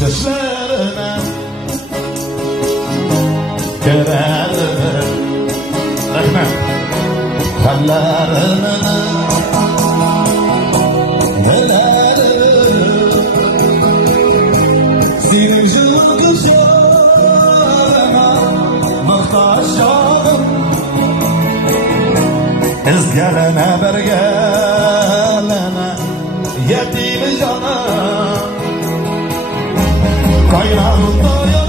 Düşlerine Görelim Hallerine Senin jılın güzelime Muhtaç canım İzgelene bergelene Yetim canım Kaynağında